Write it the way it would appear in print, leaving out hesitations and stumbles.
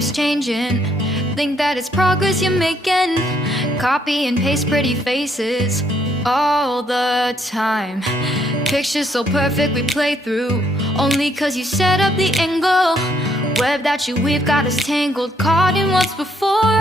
keeps changing. Think that it's progress you're making. Copy and paste pretty faces all the time. Pictures so perfect we play through, only cause you set up the angle. Web that you weave got us tangled, caught in what's before